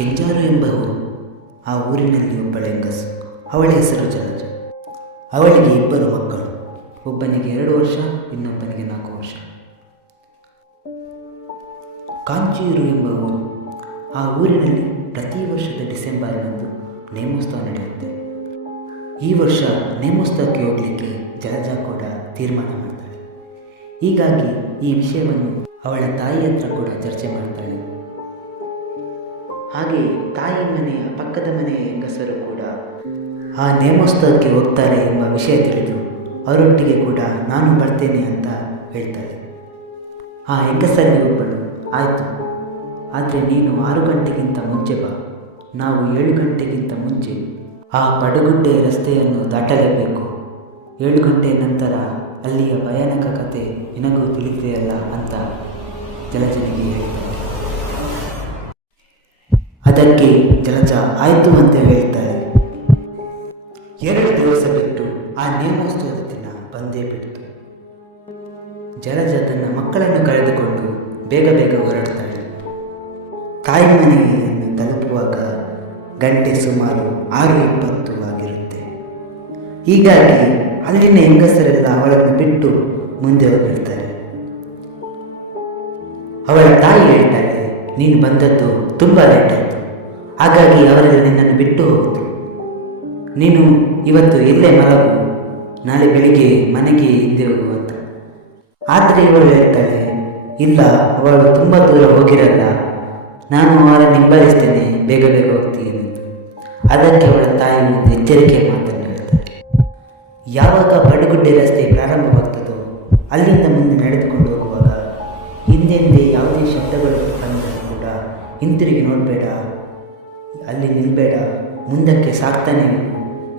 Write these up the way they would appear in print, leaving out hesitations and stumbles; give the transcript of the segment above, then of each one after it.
ಕೆಂಜಾರು ಎಂಬ ಊರು. ಆ ಊರಿನಲ್ಲಿ ಒಬ್ಬಳ ಹೆಂಗಸು. ಅವಳ ಹೆಸರು ಜಲಜ. ಅವಳಿಗೆ ಇಬ್ಬರು ಮಕ್ಕಳು. ಒಬ್ಬನಿಗೆ 2 ವರ್ಷ, ಇನ್ನೊಬ್ಬನಿಗೆ 4 ವರ್ಷ. ಕಾಂಚೂರು ಎಂಬ ಊರು. ಆ ಊರಿನಲ್ಲಿ ಪ್ರತಿ ವರ್ಷದ ಡಿಸೆಂಬರ್ನಂದು ನೇಮೋತ್ಸವ ನಡೆಯುತ್ತೆ. ಈ ವರ್ಷ ನೇಮೋತ್ಸವಕ್ಕೆ ಹೋಗಲಿಕ್ಕೆ ಜಲಜ ಕೂಡ ತೀರ್ಮಾನ ಮಾಡ್ತಾಳೆ. ಹೀಗಾಗಿ ಈ ವಿಷಯವನ್ನು ಅವಳ ತಾಯಿ ಹತ್ರ ಕೂಡ ಚರ್ಚೆ ಮಾಡ್ತಾಳೆ. ಹಾಗೆ ತಾಯಿ ಮನೆಯ ಪಕ್ಕದ ಮನೆಯ ಹೆಂಗಸರು ಕೂಡ ಆ ನೇಮೋತ್ಸವಕ್ಕೆ ಹೋಗ್ತಾರೆ ಎಂಬ ವಿಷಯ ತಿಳಿದು ಅವರೊಟ್ಟಿಗೆ ಕೂಡ ನಾನು ಬರ್ತೇನೆ ಅಂತ ಹೇಳ್ತಾಳೆ. ಆ ಹೆಂಗಸರಲ್ಲಿ ಒಬ್ಬಳು, ಆಯಿತು, ಆದರೆ ನೀನು 6 ಗಂಟೆಗಿಂತ ಮುಂಚೆ ಬಾ. ನಾವು 7 ಗಂಟೆಗಿಂತ ಮುಂಚೆ ಆ ಪಡುಗುಡ್ಡೆ ರಸ್ತೆಯನ್ನು ದಾಟಲೇಬೇಕು. 7 ಗಂಟೆ ನಂತರ ಅಲ್ಲಿಯ ಭಯಾನಕ ಕತೆ ನಿನಗೂ ತಿಳಿದೆಯಲ್ಲ ಅಂತ ಜಲಜನಿಗೆ ಹೇಳ್ತಾಳೆ. ಅದಕ್ಕೆ ಜಲಜ ಆಯಿತು ಅಂತ ಹೇಳ್ತಾಳೆ. 2 ದಿವಸ ಬಿಟ್ಟು ಆ ನೇಮೋತ್ಸವದ ದಿನ ಬಂದೇ ಬಿಡ್ತು. ಜಲಜ ತನ್ನ ಮಕ್ಕಳನ್ನು ಕಳೆದುಕೊಂಡು ಬೇಗ ಬೇಗ ಹೊರಡ್ತಾಳೆ. ತಾಯಿ ಮನೆಯನ್ನು ತಲುಪುವಾಗ ಗಂಟೆ ಸುಮಾರು 6:20 ಆಗಿರುತ್ತೆ. ಹೀಗಾಗಿ ಅಲ್ಲಿನ ಹೆಂಗಸರೆಲ್ಲ ಅವಳನ್ನು ಬಿಟ್ಟು ಮುಂದೆ ಹೋಗಿರ್ತಾರೆ. ಅವಳ ತಾಯಿ ಹೇಳ್ತಾಳೆ, ನೀನು ಬಂದದ್ದು ತುಂಬ ಲೇಟ್ ಆಯಿತು, ಹಾಗಾಗಿ ಅವರೆಲ್ಲ ನಿನ್ನನ್ನು ಬಿಟ್ಟು ಹೋಯಿತು. ನೀನು ಇವತ್ತು ಎಲ್ಲೇ ಮಲಗು, ನಾಳೆ ಬೆಳಿಗ್ಗೆ ಮನೆಗೆ ಹಿಂದೆ ಹೋಗುವಂತ. ಆದರೆ ಇವಳು ಹೇಳ್ತಾಳೆ, ಇಲ್ಲ, ಅವಳು ತುಂಬ ದೂರ ಹೋಗಿರಲ್ಲ, ನಾನು ಅವರನ್ನು ಹಿಂಬಾಲಿಸ್ತೇನೆ, ಬೇಗ ಬೇಗ ಹೋಗ್ತೀನಿ ಅಂತ. ಅದಕ್ಕೆ ಅವಳ ತಾಯಿ ಒಂದು ಎಚ್ಚರಿಕೆ ಮಾತನ್ನು ಹೇಳ್ತಾಳೆ. ಯಾವಾಗ ಪಡುಗುಡ್ಡೆ ರಸ್ತೆ ಪ್ರಾರಂಭವಾಗ್ತದೋ ಅಲ್ಲಿಂದ ಮುಂದೆ ನಡೆದುಕೊಂಡು ಹೋಗುವಾಗ ಹಿಂದೆ ಯಾವುದೇ ಶಬ್ದಗಳು ಬಂದರೂ ಕೂಡ ಹಿಂತಿರುಗಿ ನೋಡಬೇಡ, ಅಲ್ಲಿ ನಿಲ್ಲಬೇಡ, ಮುಂದಕ್ಕೆ ಸಾಕ್ತಾನೆ,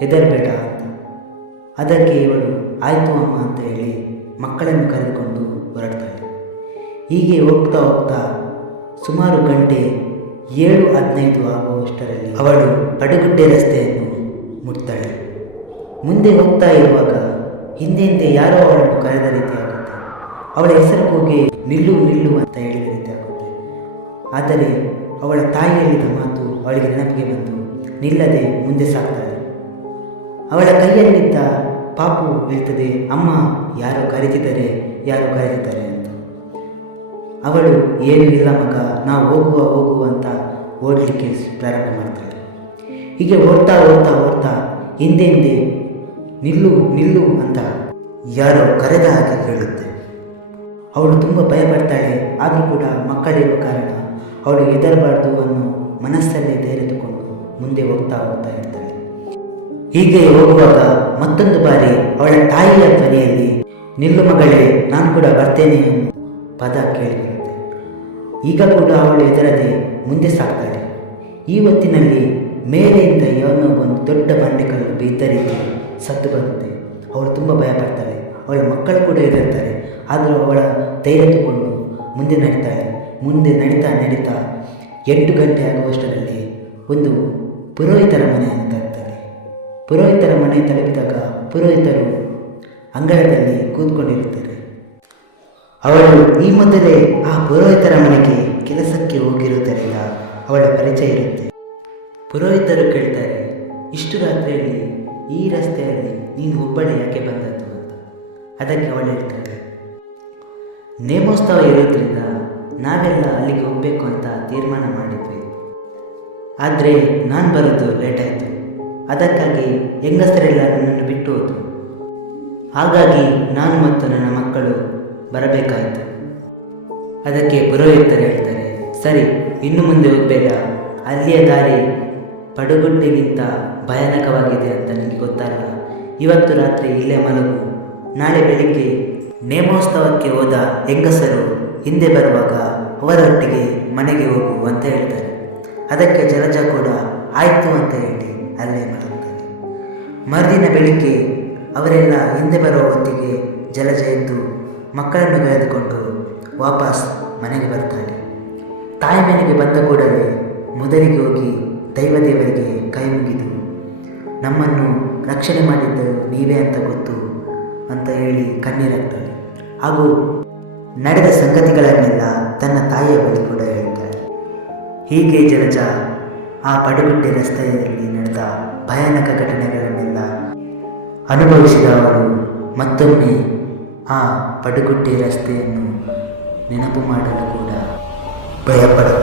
ಹೆದರಬೇಡ ಅಂತ. ಅದಕ್ಕೆ ಇವಳು ಆಯಿತು ಅಮ್ಮ ಅಂತ ಹೇಳಿ ಮಕ್ಕಳನ್ನು ಕರೆದುಕೊಂಡು ಹೊರಡ್ತಾಳೆ. ಹೀಗೆ ಹೋಗ್ತಾ ಹೋಗ್ತಾ ಸುಮಾರು ಗಂಟೆ 7:15 ಆಗುವಷ್ಟರಲ್ಲಿ ಅವಳು ಪಡುಗುಡ್ಡೆ ರಸ್ತೆಯನ್ನು ಮುಟ್ತಾಳೆ. ಮುಂದೆ ಹೋಗ್ತಾ ಇರುವಾಗ ಹಿಂದೆ ಯಾರೋ ಅವಳನ್ನು ಕರೆದ ರೀತಿ ಆಗುತ್ತೆ. ಅವಳ ಹೆಸರು ಹೋಗಿ ನಿಲ್ಲು ನಿಲ್ಲು ಅಂತ ಹೇಳಿದ ರೀತಿ ಆಗುತ್ತೆ. ಆದರೆ ಅವಳ ತಾಯಿ ಹೇಳಿದ ಮಾತು ಅವಳಿಗೆ ನೆನಪಿಗೆ ಬಂದು ನಿಲ್ಲದೆ ಮುಂದೆ ಸಾಕ್ತಾಳೆ. ಅವಳ ಕೈಯಲ್ಲಿದ್ದ ಪಾಪು ಹೇಳ್ತದೆ, ಅಮ್ಮ, ಯಾರೋ ಕರೀತಿದ್ದಾರೆ, ಯಾರೋ ಕರೀತಿದ್ದಾರೆ ಅಂತ. ಅವಳು ಏನೂ ಇಲ್ಲ ಮಗ, ನಾವು ಹೋಗುವ ಅಂತ ಓಡಲಿಕ್ಕೆ ಪ್ರಾರಂಭ ಮಾಡ್ತಾಳೆ. ಹೀಗೆ ಓಡ್ತಾ ಓಡ್ತಾ ಓಡ್ತಾ ಹಿಂದೆ ನಿಲ್ಲು ನಿಲ್ಲು ಅಂತ ಯಾರೋ ಕರೆದ ಹಾಗೆ ಹೇಳುತ್ತೆ. ಅವಳು ತುಂಬ ಭಯಪಡ್ತಾಳೆ. ಆದರೂ ಕೂಡ ಮಕ್ಕಳಿರುವ ಕಾರಣ ಅವಳು ಹೆದರಬಾರ್ದು ಅನ್ನೋ ಮನಸ್ಸಲ್ಲೇ ಧೈರ್ಯದುಕೊಂಡು ಮುಂದೆ ಹೋಗ್ತಾ ಇರ್ತಾಳೆ. ಹೀಗೆ ಹೋಗುವಾಗ ಮತ್ತೊಂದು ಬಾರಿ ಅವಳ ತಾಯಿಯ ಧ್ವನಿಯಲ್ಲಿ ನಿಲ್ಲು ಮಗಳೇ, ನಾನು ಕೂಡ ಬರ್ತೇನೆ ಅನ್ನೋ ಪದ ಕೇಳಿಬರುತ್ತೆ. ಈಗ ಕೂಡ ಅವಳು ಹೆದರದೆ ಮುಂದೆ ಸಾಕ್ತಾಳೆ. ಈ ಹೊತ್ತಿನಲ್ಲಿ ಮೇಲೆಯಿಂದ ಏನೋ ಒಂದು ದೊಡ್ಡ ಬಂಡೆಕಲ್ಲು ಬಿದ್ದ ರೀತಿ ಸದ್ದು ಬರುತ್ತೆ. ಅವಳು ತುಂಬ ಭಯಪಡ್ತಾಳೆ. ಅವಳ ಮಕ್ಕಳು ಕೂಡ ಹೆದರ್ತಾರೆ. ಆದರೂ ಅವಳ ಧೈರ್ಯ ತಗೊಂಡು ಮುಂದೆ ನಡೀತಾಳೆ. ಮುಂದೆ ನಡೀತಾ 8 ಗಂಟೆ ಆಗುವಷ್ಟರಲ್ಲಿ ಒಂದು ಪುರೋಹಿತರ ಮನೆ ಅಂತ ಇರ್ತಾರೆ. ಪುರೋಹಿತರ ಮನೆ ತಲುಪಿದಾಗ ಪುರೋಹಿತರು ಅಂಗಳದಲ್ಲಿ ಕೂತ್ಕೊಂಡಿರುತ್ತಾರೆ. ಅವಳು ಈ ಮೊದಲೇ ಆ ಪುರೋಹಿತರ ಮನೆಗೆ ಕೆಲಸಕ್ಕೆ ಹೋಗಿರುವುದರಿಂದ ಅವಳ ಪರಿಚಯ ಇರುತ್ತೆ. ಪುರೋಹಿತರು ಕೇಳ್ತಾರೆ, ಇಷ್ಟು ರಾತ್ರಿಯಲ್ಲಿ ಈ ರಸ್ತೆಯಲ್ಲಿ ನೀನು ಒಬ್ಬಳೇ ಯಾಕೆ ಬಂದದ್ದು ಅಂತ. ಅದಕ್ಕೆ ಅವಳು ಹೇಳ್ತಾಳೆ, ನೇಮೋತ್ಸವ ಇರೋದ್ರಿಂದ ನಾವೆಲ್ಲ ಅಲ್ಲಿಗೆ ಹೋಗಬೇಕು ಅಂತ ತೀರ್ಮಾನ ಮಾಡಿದ್ವಿ. ಆದರೆ ನಾನು ಬರೋದು ಲೇಟ್ ಆಯಿತು. ಅದಕ್ಕಾಗಿ ಹೆಂಗಸರೆಲ್ಲ ನನ್ನನ್ನು ಬಿಟ್ಟು ಹೋದರು. ಹಾಗಾಗಿ ನಾನು ಮತ್ತು ನನ್ನ ಮಕ್ಕಳು ಬರಬೇಕಾಯಿತು. ಅದಕ್ಕೆ ಪುರೋಹಿತರು ಹೇಳ್ತಾರೆ, ಸರಿ, ಇನ್ನು ಮುಂದೆ ಹೋಗಬೇಡ, ಅಲ್ಲಿಯ ದಾರಿ ಪಡುಗುಡ್ಡೆಗಿಂತ ಭಯಾನಕವಾಗಿದೆ ಅಂತ ನಿನಗೆ ಗೊತ್ತಲ್ಲ. ಇವತ್ತು ರಾತ್ರಿ ಇಲ್ಲೇ ಮಲಗು, ನಾಳೆ ಬೆಳಿಗ್ಗೆ ನೇಮೋತ್ಸವಕ್ಕೆ ಹೋದ ಹೆಂಗಸರು ಹಿಂದೆ ಬರುವಾಗ ಅವರೊಟ್ಟಿಗೆ ಮನೆಗೆ ಹೋಗು ಅಂತ ಹೇಳ್ತಾರೆ. ಅದಕ್ಕೆ ಜಲಜ ಕೂಡ ಆಯಿತು ಅಂತ ಹೇಳಿ ಅಲ್ಲೇ ಮಲಗ್ತಾನೆ. ಮರುದಿನ ಬೆಳಿಗ್ಗೆ ಅವರೆಲ್ಲ ಹಿಂದೆ ಬರುವ ಹೊತ್ತಿಗೆ ಜಲಜ ಎದ್ದು ಮಕ್ಕಳನ್ನು ಕರೆದುಕೊಂಡು ವಾಪಸ್ ಮನೆಗೆ ಬರ್ತಾಳೆ. ತಾಯಿ ಮನೆಗೆ ಬಂದ ಕೂಡಲೇ ಮೊದಲಿಗೆ ಹೋಗಿ ದೇವರಿಗೆ ಕೈ ಮುಗಿದು, ನಮ್ಮನ್ನು ರಕ್ಷಣೆ ಮಾಡಿದ್ದು ನೀವೇ ಅಂತ ಗೊತ್ತು ಅಂತ ಹೇಳಿ ಕಣ್ಣೀರಾಗ್ತಾಳೆ. ಹಾಗೂ ನಡೆದ ಸಂಗತಿಗಳನ್ನೆಲ್ಲ ತನ್ನ ತಾಯಿಯ ಬಳಿ ಕೂಡ ಹೇಳ್ತಾಳೆ. ಹೀಗೆ ಜಲಜ ಆ ಪಡುಗುಡ್ಡೆ ರಸ್ತೆಯಲ್ಲಿ ನಡೆದ ಭಯಾನಕ ಘಟನೆಗಳನ್ನೆಲ್ಲ ಅನುಭವಿಸಿದ ಅವರು ಮತ್ತೊಮ್ಮೆ ಆ ಪಡುಗುಡ್ಡೆ ರಸ್ತೆಯನ್ನು ನೆನಪು ಮಾಡಲು ಕೂಡ ಭಯಪಡುತ್ತಾರೆ.